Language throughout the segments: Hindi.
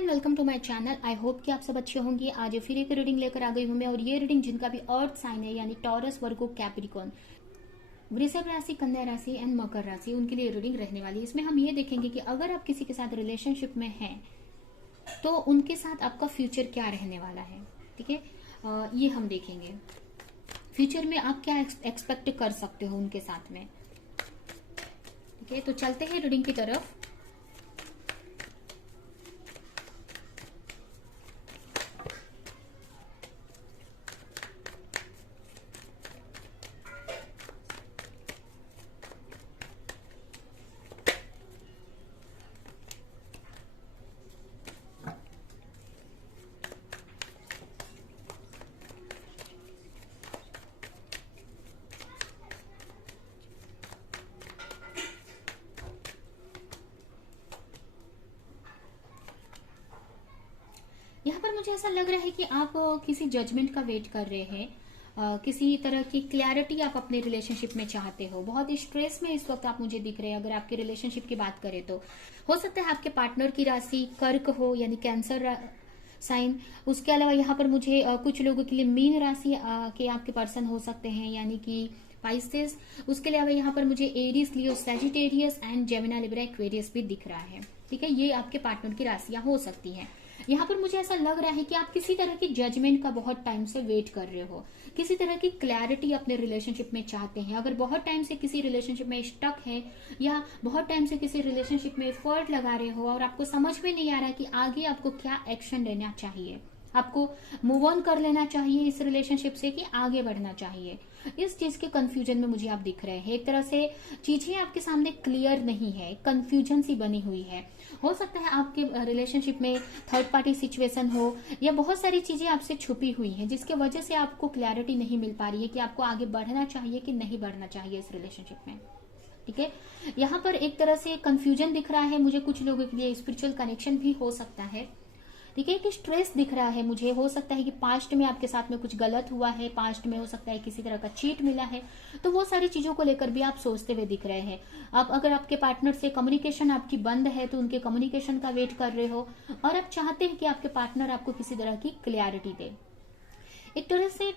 And welcome to my channel. I hope कि आप सब अच्छे होंगे। आज फिर एक रीडिंग लेकर आ गई हूं मैं, और ये रीडिंग जिनका भी अर्थ साइन है यानी टॉरस, वर्गो, कैप्रिकॉर्न, वृषभ राशि, कन्या राशि एंड मकर राशि, उनके लिए रीडिंग रहने वाली है। इसमें हम ये देखेंगे कि अगर आप किसी के साथ रिलेशनशिप में हैं तो उनके साथ आपका फ्यूचर क्या रहने वाला है। ठीक है, ये हम देखेंगे फ्यूचर में आप क्या एक्सपेक्ट कर सकते हो उनके साथ में। ठीक है, तो चलते हैं रीडिंग की तरफ। यहाँ पर मुझे ऐसा लग रहा है कि आप किसी जजमेंट का वेट कर रहे हैं। किसी तरह की क्लैरिटी आप अपने रिलेशनशिप में चाहते हो। बहुत स्ट्रेस में इस वक्त आप मुझे दिख रहे हैं। अगर आपके रिलेशनशिप की बात करें तो हो सकता है आपके पार्टनर की राशि कर्क हो यानी कैंसर साइन। उसके अलावा यहाँ पर मुझे कुछ लोगों के लिए मीन राशि के आपके पर्सन हो सकते हैं यानी कि पाइसेस। उसके अलावा यहाँ पर मुझे Aries, Leo, Sagittarius and जेमिना, Libra, Aquarius भी दिख रहा है। ठीक है, ये आपके पार्टनर की राशियां हो सकती हैं। यहाँ पर मुझे ऐसा लग रहा है कि आप किसी तरह की जजमेंट का बहुत टाइम से वेट कर रहे हो। किसी तरह की क्लैरिटी अपने रिलेशनशिप में चाहते हैं। अगर बहुत टाइम से किसी रिलेशनशिप में स्टक है या बहुत टाइम से किसी रिलेशनशिप में एफर्ट लगा रहे हो और आपको समझ में नहीं आ रहा है कि आगे आपको क्या एक्शन लेना चाहिए, आपको मूव ऑन कर लेना चाहिए इस रिलेशनशिप से कि आगे बढ़ना चाहिए, इस चीज के कंफ्यूजन में मुझे आप दिख रहे हैं। एक तरह से चीजें आपके सामने क्लियर नहीं है, कंफ्यूजन सी बनी हुई है। हो सकता है आपके रिलेशनशिप में थर्ड पार्टी सिचुएशन हो या बहुत सारी चीजें आपसे छुपी हुई हैं जिसके वजह से आपको क्लैरिटी नहीं मिल पा रही है कि आपको आगे बढ़ना चाहिए कि नहीं बढ़ना चाहिए इस रिलेशनशिप में। ठीक है, यहाँ पर एक तरह से कंफ्यूजन दिख रहा है मुझे। कुछ लोगों के लिए स्पिरिचुअल कनेक्शन भी हो सकता है। ठीक है, कि स्ट्रेस दिख रहा है मुझे। हो सकता है कि पास्ट में आपके साथ में कुछ गलत हुआ है, पास्ट में हो सकता है किसी तरह का चीट मिला है, तो वो सारी चीजों को लेकर भी आप सोचते हुए दिख रहे हैं। अब अगर आपके पार्टनर से कम्युनिकेशन आपकी बंद है तो उनके कम्युनिकेशन का वेट कर रहे हो और आप चाहते हैं कि आपके पार्टनर आपको किसी तरह की क्लैरिटी दे। एक तरह से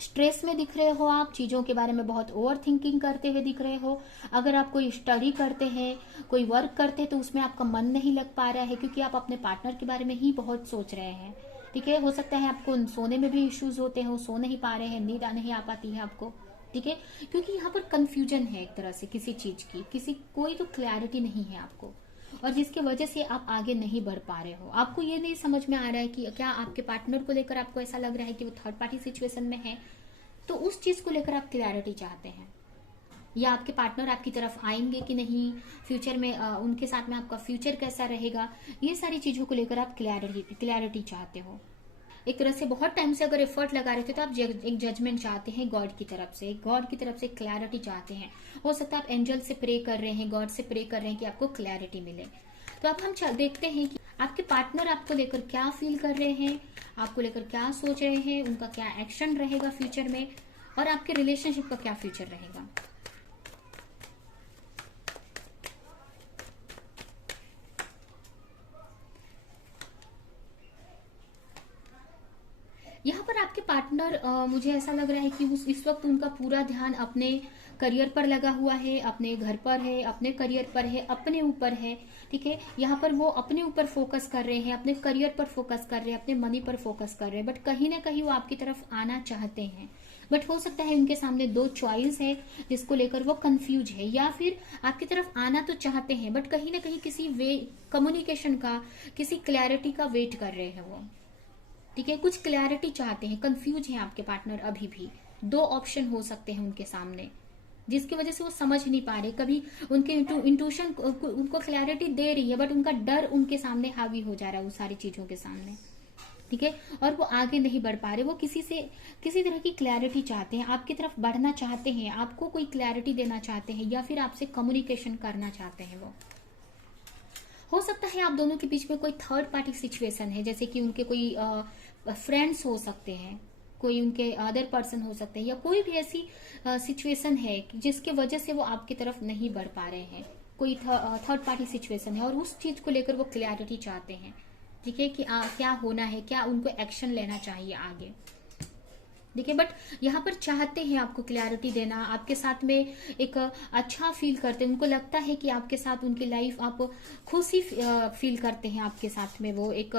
स्ट्रेस में दिख रहे हो आप, चीजों के बारे में बहुत ओवर थिंकिंग करते हुए दिख रहे हो। अगर आप कोई स्टडी करते हैं, कोई वर्क करते हैं तो उसमें आपका मन नहीं लग पा रहा है क्योंकि आप अपने पार्टनर के बारे में ही बहुत सोच रहे हैं। ठीक है, हो सकता है आपको सोने में भी इश्यूज होते हैं, सो नहीं पा रहे हैं, नींद नहीं आ पाती है आपको। ठीक है, क्योंकि यहाँ पर कंफ्यूजन है एक तरह से किसी चीज की, कोई तो क्लैरिटी नहीं है आपको, और जिसकी वजह से आप आगे नहीं बढ़ पा रहे हो। आपको ये नहीं समझ में आ रहा है कि क्या आपके पार्टनर को लेकर आपको ऐसा लग रहा है कि वो थर्ड पार्टी सिचुएशन में है, तो उस चीज को लेकर आप क्लैरिटी चाहते हैं, या आपके पार्टनर आपकी तरफ आएंगे कि नहीं, फ्यूचर में उनके साथ में आपका फ्यूचर कैसा रहेगा, ये सारी चीजों को लेकर आप क्लैरिटी चाहते हो। एक तरह से बहुत टाइम से अगर एफर्ट लगा रहे थे तो आप एक जजमेंट चाहते हैं गॉड की तरफ से क्लैरिटी चाहते हैं। हो सकता है आप एंजल से प्रे कर रहे हैं, गॉड से प्रे कर रहे हैं कि आपको क्लैरिटी मिले। तो अब हम देखते हैं कि आपके पार्टनर आपको लेकर क्या फील कर रहे हैं, आपको लेकर क्या सोच रहे हैं, उनका क्या एक्शन रहेगा फ्यूचर में, और आपके रिलेशनशिप का क्या फ्यूचर रहेगा। यहाँ पर आपके पार्टनर मुझे ऐसा लग रहा है कि इस वक्त उनका पूरा ध्यान अपने करियर पर लगा हुआ है, अपने घर पर है, अपने करियर पर है, अपने ऊपर है। ठीक है, यहाँ पर वो अपने ऊपर फोकस कर रहे हैं, अपने करियर पर फोकस कर रहे हैं, अपने मनी पर फोकस कर रहे हैं, बट कहीं ना कहीं वो आपकी तरफ आना चाहते हैं। बट हो सकता है उनके सामने दो चॉइस है जिसको लेकर वो कंफ्यूज है, या फिर आपकी तरफ आना तो चाहते हैं बट कहीं ना कहीं किसी वे कम्युनिकेशन का, किसी क्लैरिटी का वेट कर रहे हैं वो। ठीक है, कुछ क्लैरिटी चाहते हैं, कंफ्यूज है आपके पार्टनर अभी भी। दो ऑप्शन हो सकते हैं उनके सामने जिसकी वजह से वो समझ नहीं पा रहे। कभी उनके इंट्यूशन उनको क्लैरिटी दे रही है बट उनका डर उनके सामने हावी हो जा रहा है उस सारी चीजों के सामने। ठीक है, और वो आगे नहीं बढ़ पा रहे। वो किसी तरह की क्लैरिटी चाहते हैं, आपकी तरफ बढ़ना चाहते हैं, आपको कोई क्लैरिटी देना चाहते हैं, या फिर आपसे कम्युनिकेशन करना चाहते हैं वो। हो सकता है आप दोनों के बीच में कोई थर्ड पार्टी सिचुएशन है, जैसे कि उनके कोई फ्रेंड्स हो सकते हैं, कोई उनके अदर पर्सन हो सकते हैं, या कोई भी ऐसी सिचुएशन है जिसके वजह से वो आपकी तरफ नहीं बढ़ पा रहे हैं। कोई थर्ड पार्टी सिचुएशन है और उस चीज को लेकर वो क्लैरिटी चाहते हैं। ठीक है, कि क्या होना है, क्या उनको एक्शन लेना चाहिए आगे। देखिए, बट यहाँ पर चाहते हैं आपको क्लैरिटी देना, आपके साथ में एक अच्छा फील करते हैं, उनको लगता है कि आपके साथ उनकी लाइफ आप खुशी फील करते हैं आपके साथ में, वो एक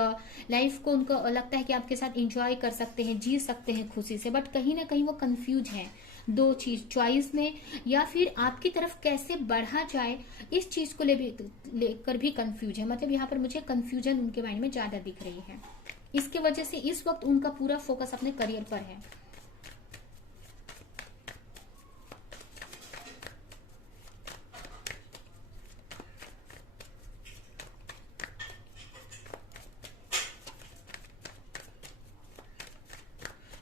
लाइफ को उनको लगता है कि आपके साथ एंजॉय कर सकते हैं, जी सकते हैं खुशी से। बट कहीं ना कहीं वो कंफ्यूज है दो चीज चॉइस में, या फिर आपकी तरफ कैसे बढ़ा जाए इस चीज को लेकर भी कंफ्यूज है। मतलब यहाँ पर मुझे कंफ्यूजन उनके माइंड में ज्यादा दिख रही है। इसके वजह से इस वक्त उनका पूरा फोकस अपने करियर पर है।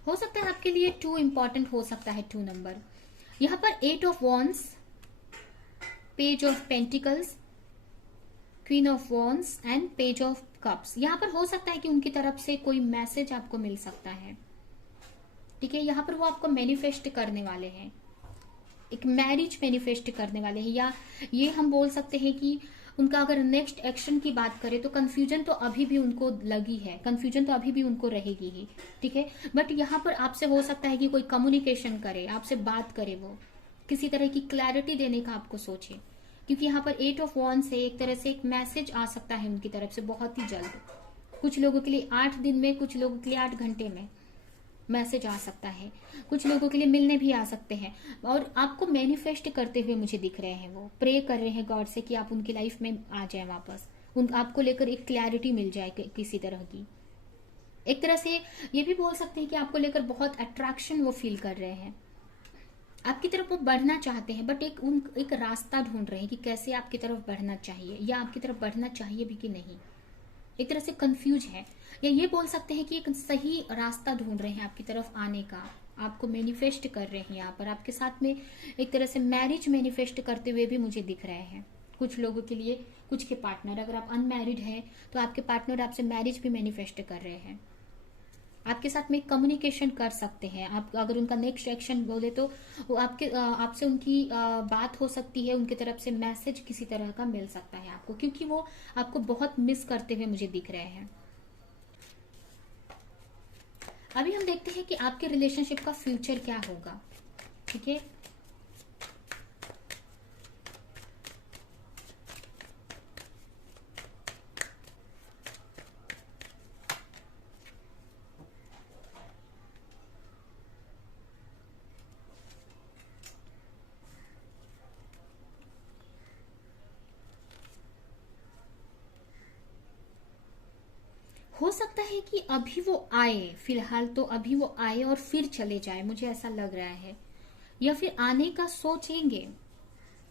हो सकता है आपके लिए 2 इंपॉर्टेंट हो सकता है, 2 नंबर। यहाँ पर 8 of wands, page of pentacles, queen of wands and page of cups. यहाँ पर हो सकता है कि उनकी तरफ से कोई मैसेज आपको मिल सकता है। ठीक है, यहाँ पर वो आपको मैनिफेस्ट करने वाले हैं, एक मैरिज मैनिफेस्ट करने वाले हैं, या ये हम बोल सकते हैं कि उनका अगर नेक्स्ट एक्शन की बात करें तो कंफ्यूजन तो अभी भी उनको लगी है, कंफ्यूजन तो अभी भी उनको रहेगी ही। ठीक है, बट यहाँ पर आपसे हो सकता है कि कोई कम्युनिकेशन करे, आपसे बात करे, वो किसी तरह की क्लैरिटी देने का आपको सोचे, क्योंकि यहाँ पर 8 ऑफ वॉन्ड्स से एक तरह से एक मैसेज आ सकता है उनकी तरफ से बहुत ही जल्द। कुछ लोगों के लिए 8 दिन में, कुछ लोगों के लिए 8 घंटे में मैसेज आ सकता है, कुछ लोगों के लिए मिलने भी आ सकते हैं, और आपको मैनिफेस्ट करते हुए मुझे दिख रहे हैं। वो प्रे कर रहे हैं गॉड से कि आप उनकी लाइफ में आ जाए वापस, आपको लेकर एक क्लैरिटी मिल जाए किसी तरह की। एक तरह से ये भी बोल सकते हैं कि आपको लेकर बहुत अट्रैक्शन वो फील कर रहे हैं, आपकी तरफ वो बढ़ना चाहते हैं, बट एक रास्ता ढूंढ रहे हैं कि कैसे आपकी तरफ बढ़ना चाहिए, या आपकी तरफ बढ़ना चाहिए भी कि नहीं। एक तरह से कंफ्यूज है, या ये बोल सकते हैं कि एक सही रास्ता ढूंढ रहे हैं आपकी तरफ आने का, आपको मैनिफेस्ट कर रहे हैं यहाँ पर, आपके साथ में एक तरह से मैरिज मैनिफेस्ट करते हुए भी मुझे दिख रहे हैं कुछ लोगों के लिए। कुछ के पार्टनर, अगर आप अनमैरिड हैं तो आपके पार्टनर आपसे मैरिज भी मैनिफेस्ट कर रहे हैं, आपके साथ में कम्युनिकेशन कर सकते हैं। आप अगर उनका नेक्स्ट एक्शन बोले तो वो आपसे उनकी बात हो सकती है, उनकी तरफ से मैसेज किसी तरह का मिल सकता है आपको, क्योंकि वो आपको बहुत मिस करते हुए मुझे दिख रहे हैं। अभी हम देखते हैं कि आपके रिलेशनशिप का फ्यूचर क्या होगा। ठीक है, हो सकता है कि अभी वो आए, फिलहाल तो अभी वो आए और फिर चले जाए, मुझे ऐसा लग रहा है, या फिर आने का सोचेंगे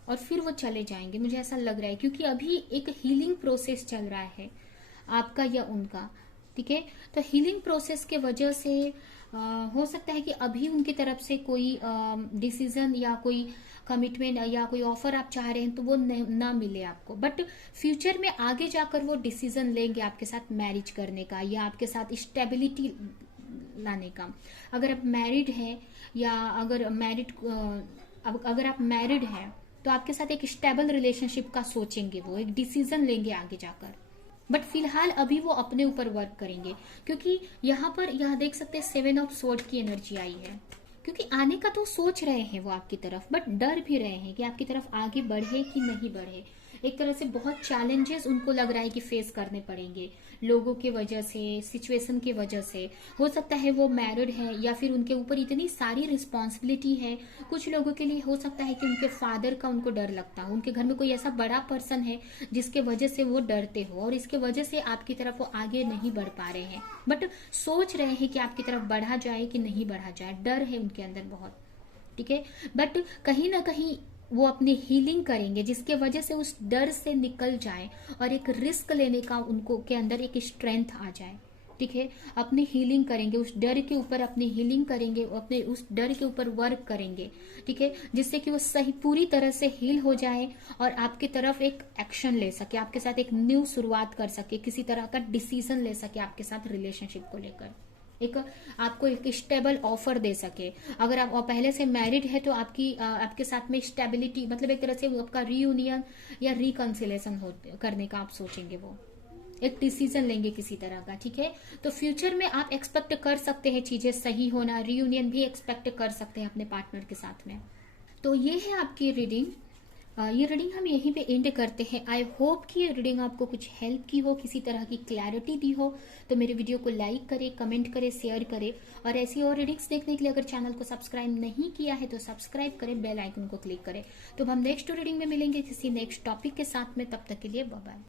और फिर वो चले जाएंगे, मुझे ऐसा लग रहा है, क्योंकि अभी एक हीलिंग प्रोसेस चल रहा है आपका या उनका। ठीक है, तो हीलिंग प्रोसेस के वजह से हो सकता है कि अभी उनकी तरफ से कोई डिसीजन या कोई कमिटमेंट या कोई ऑफर आप चाह रहे हैं तो वो ना मिले आपको, बट फ्यूचर में आगे जाकर वो डिसीजन लेंगे आपके साथ मैरिज करने का, या आपके साथ स्टेबिलिटी लाने का। अगर आप मैरिड हैं, या अगर आप मैरिड हैं तो आपके साथ एक स्टेबल रिलेशनशिप का सोचेंगे, वो एक डिसीजन लेंगे आगे जाकर। बट फिलहाल अभी वो अपने ऊपर वर्क करेंगे, क्योंकि यहाँ देख सकते हैं 7 ऑफ स्वॉर्ड की एनर्जी आई है, क्योंकि आने का तो सोच रहे हैं वो आपकी तरफ, बट डर भी रहे हैं कि आपकी तरफ आगे बढ़े कि नहीं बढ़े। एक तरह से बहुत चैलेंजेस उनको लग रहा है कि फेस करने पड़ेंगे, लोगों के वजह से, सिचुएशन की वजह से। हो सकता है वो मैरिड है, या फिर उनके ऊपर इतनी सारी रिस्पॉन्सिबिलिटी है। कुछ लोगों के लिए हो सकता है कि उनके फादर का उनको डर लगता हो, उनके घर में कोई ऐसा बड़ा पर्सन है जिसके वजह से वो डरते हो, और इसके वजह से आपकी तरफ वो आगे नहीं बढ़ पा रहे हैं, बट सोच रहे हैं कि आपकी तरफ बढ़ा जाए कि नहीं बढ़ा जाए, डर है उनके अंदर बहुत। ठीक है, बट कहीं ना कहीं वो अपनी हीलिंग करेंगे जिसके वजह से उस डर से निकल जाए, और एक रिस्क लेने का उनको के अंदर एक स्ट्रेंथ आ जाए। ठीक है, अपनी हीलिंग करेंगे, उस डर के ऊपर अपनी हीलिंग करेंगे, अपने उस डर के ऊपर वर्क करेंगे। ठीक है, जिससे कि वो सही पूरी तरह से हील हो जाए और आपकी तरफ एक एक्शन ले सके, आपके साथ एक न्यू शुरुआत कर सके, किसी तरह का डिसीजन ले सके आपके साथ रिलेशनशिप को लेकर, एक आपको एक स्टेबल ऑफर दे सके। अगर आप पहले से मैरिड है तो आपके साथ में स्टेबिलिटी, मतलब एक तरह से आपका रीयूनियन या रिकंसिलेशन करने का आप सोचेंगे वो। एक डिसीजन लेंगे किसी तरह का, ठीक है। तो फ्यूचर में आप एक्सपेक्ट कर सकते हैं चीजें सही होना, रियूनियन भी एक्सपेक्ट कर सकते हैं अपने पार्टनर के साथ में। तो ये है आपकी रीडिंग। ये रीडिंग हम यहीं पे एंड करते हैं। आई होप कि ये रीडिंग आपको कुछ हेल्प की हो, किसी तरह की क्लैरिटी दी हो। तो मेरे वीडियो को लाइक करें, कमेंट करें, शेयर करें, और ऐसी और रीडिंग्स देखने के लिए अगर चैनल को सब्सक्राइब नहीं किया है तो सब्सक्राइब करें, बेल आइकन को क्लिक करें। तो हम नेक्स्ट रीडिंग में मिलेंगे किसी नेक्स्ट टॉपिक के साथ में। तब तक के लिए बाय बाय।